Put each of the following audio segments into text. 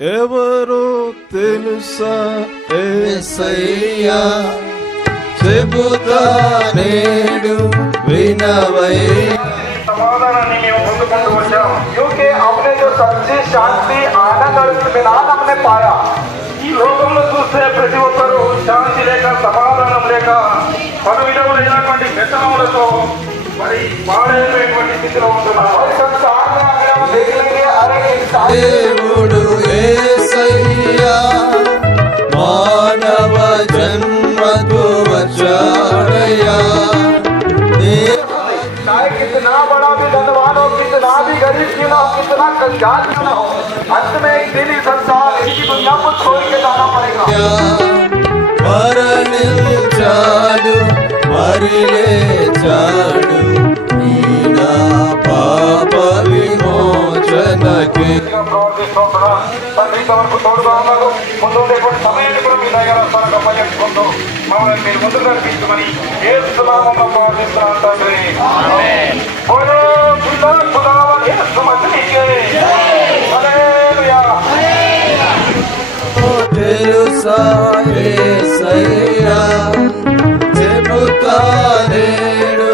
ఎవరో తెలుసా యేసయ్యా, చెబుతా నేడు వినవయ్యా. समाधानाన్ని మేము పొందుకుంటూ వచ్చాం. क्योंकि आपने जो सच्ची शांति आनंद और इत्मीनान हमने पाया. ఈ లోకంలో చూస్తే ప్రతి ఒక్కరూ శాంతి లేక సమాధానం లేక పలు విధములైనటువంటి వ్యసనములతో మరి పాడైపోయినటువంటి స్థితిలో ఉంటున్నారు. దేవుడు యేసయ్యా మానవ జన్మకు వచ్చాడయ్యా. चाहे कितना बड़ा भी धनवान हो, कितना भी गरीब क्यों ना हो, कितना कंगाल क्यों ना हो, अंत में एक दिन ही संसार इसी दुनिया को छोड़ के जाना पड़ेगा. మరణించాడు మరిలేచాడు ఈనా పాప విమోచనకి. తండ్రి వరకు తోడుగా ఉన్నారు. ముందు ఉండేటువంటి సమయాన్ని కూడా మీ దగ్గర త్వరగా పర్యటించుకుంటూ మమ్మల్ని మీరు ముందు నడిపించమని ఏస్తున్నామని ప్రార్థిస్తున్నాను తండ్రి. తెలుసా యేసయ్యా, చెబుతా నేడు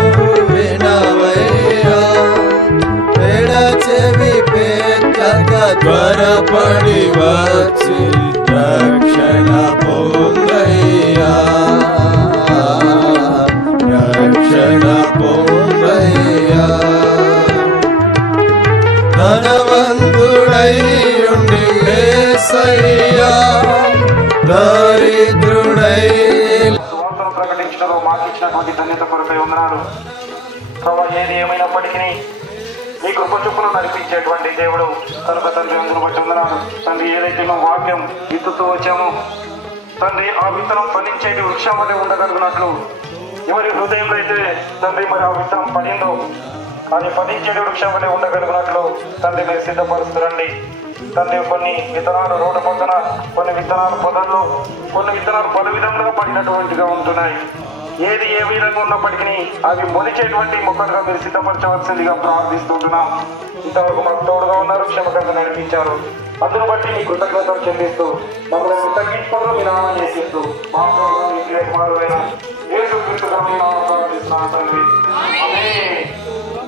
వినవయ్యా. పెడ చెవి పెట్టక త్వరపడి వచ్చి రక్షణ పొందయ్యా, రక్షణ పొందయ్యా. ధనవంతుడై ఉండి యేసయ్యా దరిద్రుడై ప్రకటించడంలో మాకు ఇచ్చినటువంటి ధన్యత కొరకై ఉన్నారు. ప్రభా, ఏది ఏమైనప్పటికీ మీ కృప చొప్పున నడిపించేటువంటి దేవుడు కనుక తండ్రి అందును బట్టి ఉన్నాడు. తండ్రి, ఏదైతే మేము వాక్యం విత్తుతూ వచ్చామో తండ్రి, ఆ విత్తనం ఫలించేది వృక్షం వల్లే ఉండగలిగినట్లు ఎవరి హృదయంలో అయితే తండ్రి మరి ఆ విత్తనం పడిందో అది ఫలించేది వృక్షం వల్లే ఉండగలిగినట్లు తండ్రి మీరు సిద్ధపరుస్తురండి. తండ్రి, కొన్ని విత్తనాలు రోడ్డు పక్కన, కొన్ని విత్తనాలు పొదల్లో, కొన్ని విత్తనాలు పలు విధంగా పడినటువంటిగా ఉంటున్నాయి. ఏది ఏ విధంగా ఉన్నప్పటికీ అవి మొలిచేటువంటి మొక్కలుగా మీరు సిద్ధపరచవలసిందిగా ప్రార్థిస్తుంటున్నాం. ఇంతవరకు మాకు తోడుగా ఉన్నారు, క్షమకంగా నడిపించారు. అందును బట్టి మీ కృతజ్ఞతలు చెల్లిస్తూ మమ్మల్ని తగ్గించుకోవడం మీ నామం చేసిస్తూ మా యేసు క్రీస్తు నామమున ప్రార్థిస్తున్నాను తండ్రి.